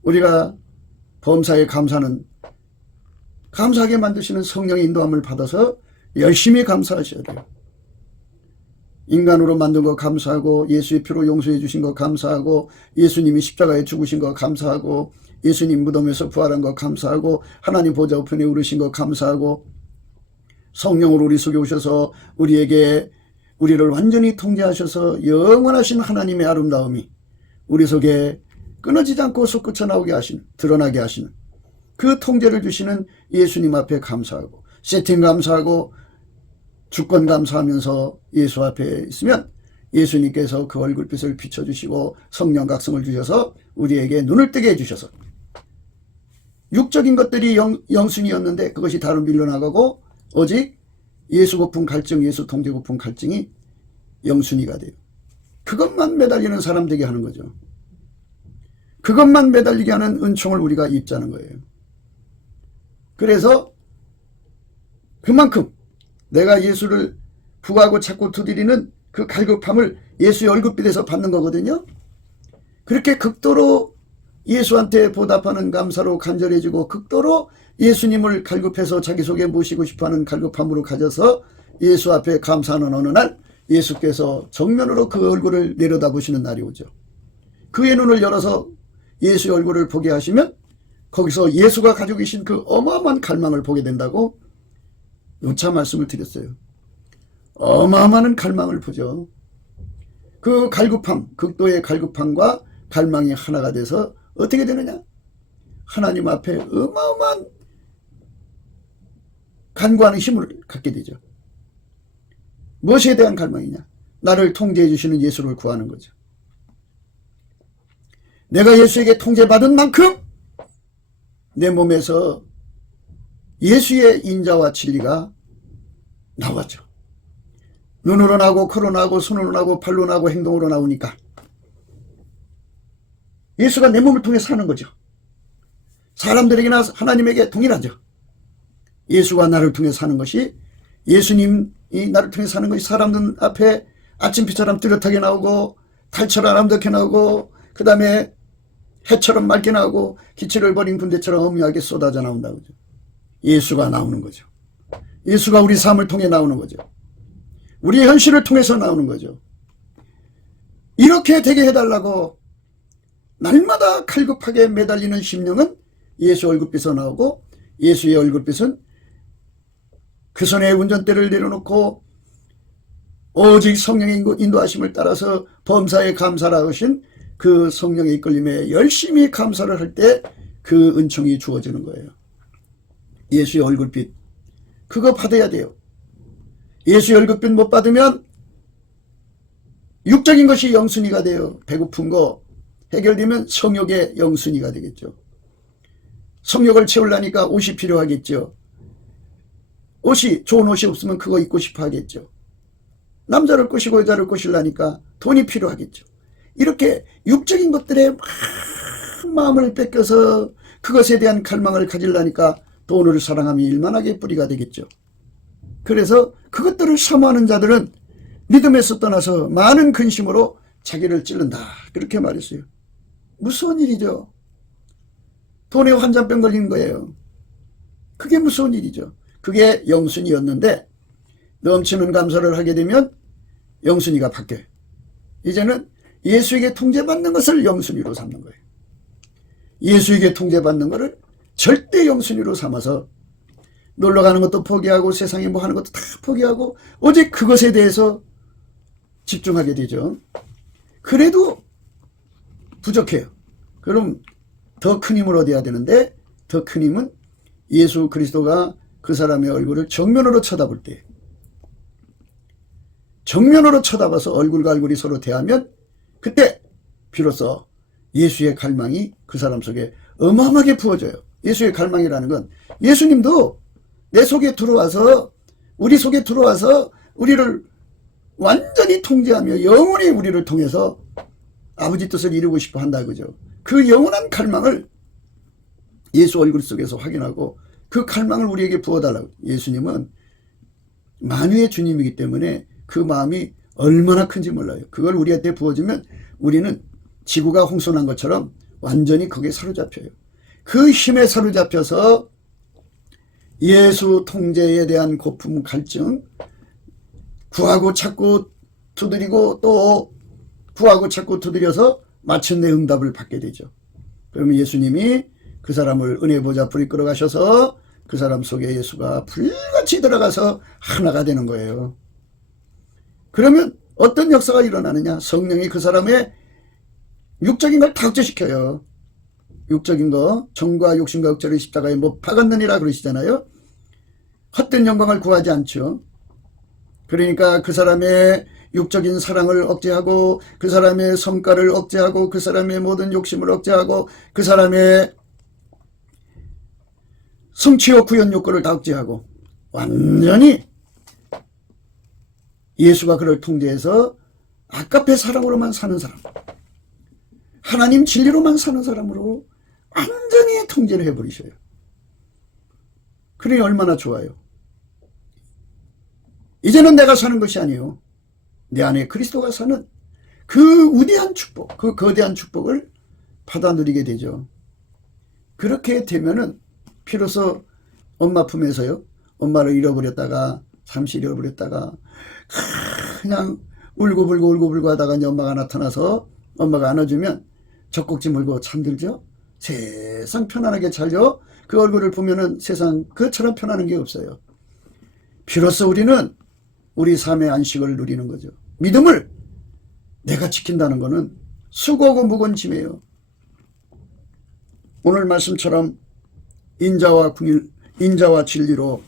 우리가 범사에 감사하게 만드시는 성령의 인도함을 받아서 열심히 감사하셔야 돼요. 인간으로 만든 거 감사하고, 예수의 피로 용서해 주신 거 감사하고, 예수님이 십자가에 죽으신 거 감사하고, 예수님 무덤에서 부활한 거 감사하고, 하나님 보좌 우편에 오르신 거 감사하고, 성령으로 우리 속에 오셔서 우리를 완전히 통제하셔서 영원하신 하나님의 아름다움이 우리 속에 끊어지지 않고 솟구쳐 나오게 하시는, 드러나게 하시는 그 통제를 주시는 예수님 앞에 감사하고, 세팅 감사하고, 주권 감사하면서 예수 앞에 있으면 예수님께서 그 얼굴빛을 비춰주시고 성령 각성을 주셔서 우리에게 눈을 뜨게 해주셔서 육적인 것들이 영순이었는데 그것이 다른 밀로 나가고 오직 예수 고픈 갈증, 예수 통제 고픈 갈증이 영순이가 돼요. 그것만 매달리는 사람 되게 하는 거죠. 그것만 매달리게 하는 은총을 우리가 입자는 거예요. 그래서 그만큼 내가 예수를 구하고 찾고 두드리는 그 갈급함을 예수의 얼굴빛에서 받는 거거든요. 그렇게 극도로 예수한테 보답하는 감사로 간절해지고 극도로 예수님을 갈급해서 자기 속에 모시고 싶어하는 갈급함으로 가져서 예수 앞에 감사하는 어느 날 예수께서 정면으로 그 얼굴을 내려다보시는 날이 오죠. 그의 눈을 열어서 예수의 얼굴을 보게 하시면 거기서 예수가 가지고 계신 그 어마어마한 갈망을 보게 된다고 누차 말씀을 드렸어요. 어마어마한 갈망을 보죠. 그 갈급함, 극도의 갈급함과 갈망이 하나가 돼서 어떻게 되느냐? 하나님 앞에 어마어마한 간구하는 힘을 갖게 되죠. 무엇에 대한 갈망이냐? 나를 통제해 주시는 예수를 구하는 거죠. 내가 예수에게 통제받은 만큼 내 몸에서 예수의 인자와 진리가 나왔죠. 눈으로 나고 코로 나고 손으로 나고 발로 나고 행동으로 나오니까 예수가 내 몸을 통해 사는 거죠. 사람들에게나 하나님에게 동일하죠. 예수가 나를 통해 사는 것이, 예수님이 나를 통해 사는 것이 사람들 앞에 아침비처럼 뚜렷하게 나오고 달처럼 아름답게 나오고 그 다음에 해처럼 맑게 나오고 기치를 버린 군대처럼 엄밀하게 쏟아져 나온다고 그러죠. 예수가 나오는 거죠. 예수가 우리 삶을 통해 나오는 거죠. 우리의 현실을 통해서 나오는 거죠. 이렇게 되게 해달라고 날마다 칼급하게 매달리는 심령은 예수 얼굴빛에서 나오고, 예수의 얼굴빛은 그 손에 운전대를 내려놓고 오직 성령의 인도하심을 따라서 범사에 감사라 하신 그 성령의 이끌림에 열심히 감사를 할 때 그 은총이 주어지는 거예요. 예수의 얼굴빛, 그거 받아야 돼요. 예수의 얼굴빛 못 받으면 육적인 것이 영순이가 돼요. 배고픈 거 해결되면 성욕의 영순이가 되겠죠. 성욕을 채우려니까 옷이 필요하겠죠. 좋은 옷이 없으면 그거 입고 싶어 하겠죠. 남자를 꼬시고 여자를 꼬시려니까 돈이 필요하겠죠. 이렇게 육적인 것들에 막 마음을 뺏겨서 그것에 대한 갈망을 가지려니까 돈을 사랑함이 일만하게 뿌리가 되겠죠. 그래서 그것들을 사모하는 자들은 믿음에서 떠나서 많은 근심으로 자기를 찌른다, 그렇게 말했어요. 무서운 일이죠. 돈에 환장병 걸린 거예요. 그게 무서운 일이죠. 그게 영순이었는데 넘치는 감사를 하게 되면 영순이가 바뀌어요. 이제는 예수에게 통제받는 것을 영순이로 삼는 거예요. 예수에게 통제받는 것을 절대 영순이로 삼아서 놀러가는 것도 포기하고 세상에 뭐 하는 것도 다 포기하고 오직 그것에 대해서 집중하게 되죠. 그래도 부족해요. 그럼 더 큰 힘을 얻어야 되는데, 더 큰 힘은 예수 그리스도가 그 사람의 얼굴을 정면으로 쳐다볼 때, 정면으로 쳐다봐서 얼굴과 얼굴이 서로 대하면 그때 비로소 예수의 갈망이 그 사람 속에 어마어마하게 부어져요. 예수의 갈망이라는 건 예수님도 내 속에 들어와서, 우리 속에 들어와서 우리를 완전히 통제하며 영원히 우리를 통해서 아버지 뜻을 이루고 싶어 한다, 그죠? 그 영원한 갈망을 예수 얼굴 속에서 확인하고 그 갈망을 우리에게 부어달라고. 예수님은 만유의 주님이기 때문에 그 마음이 얼마나 큰지 몰라요. 그걸 우리한테 부어주면 우리는 지구가 홍수난 것처럼 완전히 거기에 사로잡혀요. 그 힘에 사로잡혀서 예수 통제에 대한 고품, 갈증, 구하고 찾고 두드리고 또 구하고 찾고 두드려서 마침내 응답을 받게 되죠. 그러면 예수님이 그 사람을 은혜 보좌 불이 끌어가셔서 그 사람 속에 예수가 불같이 들어가서 하나가 되는 거예요. 그러면 어떤 역사가 일어나느냐? 성령이 그 사람의 육적인 걸 다 억제시켜요. 육적인 거, 정과 욕심과 억제를 십자가에 못 박았느니라 그러시잖아요. 헛된 영광을 구하지 않죠. 그러니까 그 사람의 육적인 사랑을 억제하고 그 사람의 성과를 억제하고 그 사람의 모든 욕심을 억제하고 그 사람의 성취욕 구현 욕구를 다 억제하고 완전히 예수가 그를 통제해서 아까페 사랑으로만 사는 사람, 하나님 진리로만 사는 사람으로 완전히 통제를 해버리셔요. 그러니 얼마나 좋아요. 이제는 내가 사는 것이 아니에요. 내 안에 그리스도가 사는 그 위대한 축복, 그 거대한 축복을 받아 누리게 되죠. 그렇게 되면은 비로소 엄마 품에서요, 엄마를 잃어버렸다가 잠시 잃어버렸다가 그냥 울고불고 하다가 이제 엄마가 나타나서 엄마가 안아주면 젖꼭지 물고 잠들죠. 세상 편안하게 잘죠. 그 얼굴을 보면은 세상 그처럼 편안한 게 없어요. 비로소 우리는 우리 삶의 안식을 누리는 거죠. 믿음을 내가 지킨다는 것은 수고하고 무거운 짐이에요. 오늘 말씀처럼 인자와 진리로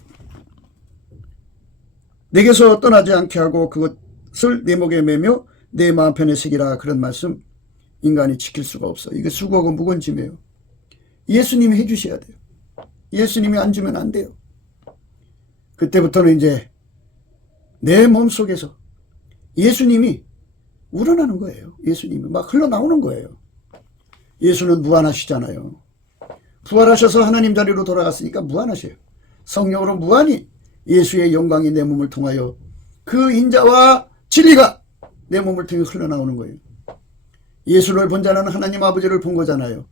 내게서 떠나지 않게 하고 그것을 내 목에 매며 내 마음편에 새기라, 그런 말씀 인간이 지킬 수가 없어. 이게 수고하고 무거운 짐이에요. 예수님이 해주셔야 돼요. 예수님이 안 주면 안 돼요. 그때부터는 이제 내 몸속에서 예수님이 우러나는 거예요. 예수님이 막 흘러나오는 거예요. 예수는 무한하시잖아요. 부활하셔서 하나님 자리로 돌아갔으니까 무한하셔요. 성령으로 무한히 예수의 영광이 내 몸을 통하여 그 인자와 진리가 내 몸을 통해 흘러나오는 거예요. 예수를 본 자는 하나님 아버지를 본 거잖아요.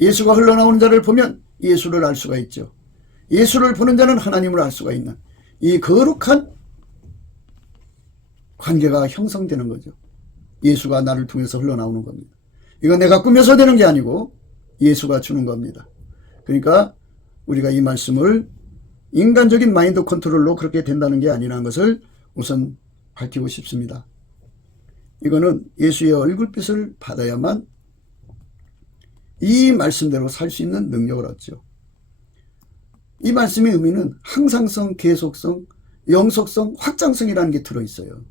예수가 흘러나오는 자를 보면 예수를 알 수가 있죠. 예수를 보는 자는 하나님을 알 수가 있는 이 거룩한 관계가 형성되는 거죠. 예수가 나를 통해서 흘러나오는 겁니다. 이거 내가 꾸며서 되는 게 아니고 예수가 주는 겁니다. 그러니까 우리가 이 말씀을 인간적인 마인드 컨트롤로 그렇게 된다는 게 아니라는 것을 우선 밝히고 싶습니다. 이거는 예수의 얼굴빛을 받아야만 이 말씀대로 살 수 있는 능력을 얻죠. 이 말씀의 의미는 항상성, 계속성, 영속성, 확장성이라는 게 들어있어요.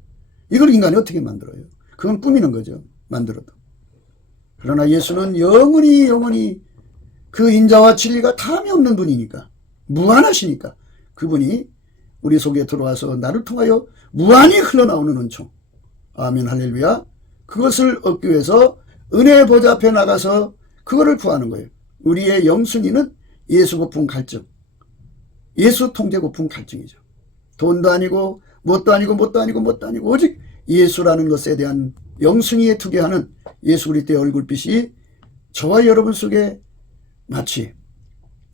이걸 인간이 어떻게 만들어요? 그건 꾸미는 거죠. 만들어도. 그러나 예수는 영원히 그 인자와 진리가 탐이 없는 분이니까, 무한하시니까 그분이 우리 속에 들어와서 나를 통하여 무한히 흘러나오는 은총, 아멘 할렐루야, 그것을 얻기 위해서 은혜의 보좌 앞에 나가서 그거를 구하는 거예요. 우리의 영순위는 예수 고픈 갈증, 예수 통제 고픈 갈증이죠. 돈도 아니고 뭣도 아니고 오직 예수라는 것에 대한 영순위에 투기하는 예수 그리스도의 얼굴빛이 저와 여러분 속에 마치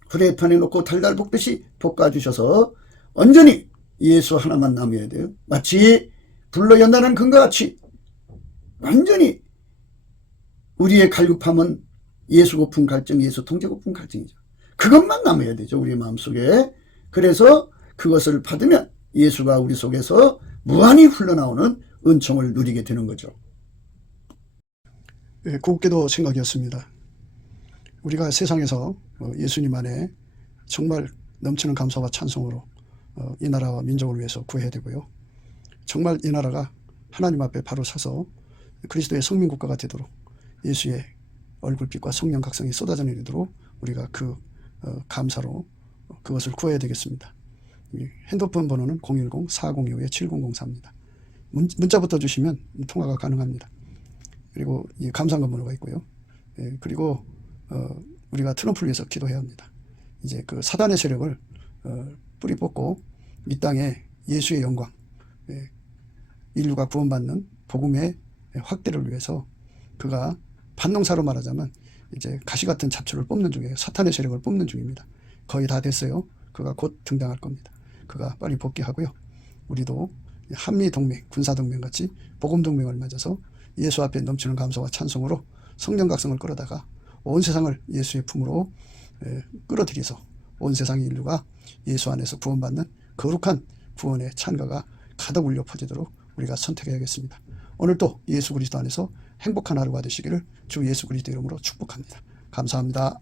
후라이팬에 놓고 달달 볶듯이 볶아주셔서 온전히 예수 하나만 남아야 돼요. 마치 불로 연단한 금과 같이 완전히 우리의 갈급함은 예수 고픈 갈증, 예수 통제 고픈 갈증이죠. 그것만 남아야 되죠. 우리 마음속에. 그래서 그것을 받으면 예수가 우리 속에서 무한히 흘러나오는 은총을 누리게 되는 거죠. 예, 곱게도 생각이었습니다. 우리가 세상에서 예수님 안에 정말 넘치는 감사와 찬송으로 이 나라와 민족을 위해서 구해야 되고요. 정말 이 나라가 하나님 앞에 바로 서서 그리스도의 성민국가가 되도록 예수의 얼굴빛과 성령 각성이 쏟아져 내리도록 우리가 그 감사로 그것을 구해야 되겠습니다. 핸드폰 번호는 010-4025-7004입니다. 문자부터 주시면 통화가 가능합니다. 그리고 이 감사한 번호가 있고요. 그리고 우리가 트럼프를 위해서 기도해야 합니다. 이제 그 사단의 세력을 뿌리 뽑고 이 땅에 예수의 영광, 인류가 구원받는 복음의 확대를 위해서 그가 반농사로 말하자면 이제 가시 같은 잡초를 뽑는 중이에요. 사탄의 세력을 뽑는 중입니다. 거의 다 됐어요. 그가 곧 등장할 겁니다. 그가 빨리 복귀하고요. 우리도 한미동맹, 군사동맹 같이 복음동맹을 맺어서 예수 앞에 넘치는 감사와 찬송으로 성령 각성을 끌어다가 온 세상을 예수의 품으로 끌어들여서 온 세상의 인류가 예수 안에서 구원받는 거룩한 구원의 찬가가 가득 울려 퍼지도록 우리가 선택해야겠습니다. 오늘도 예수 그리스도 안에서 행복한 하루가 되시기를 주 예수 그리스도 이름으로 축복합니다. 감사합니다.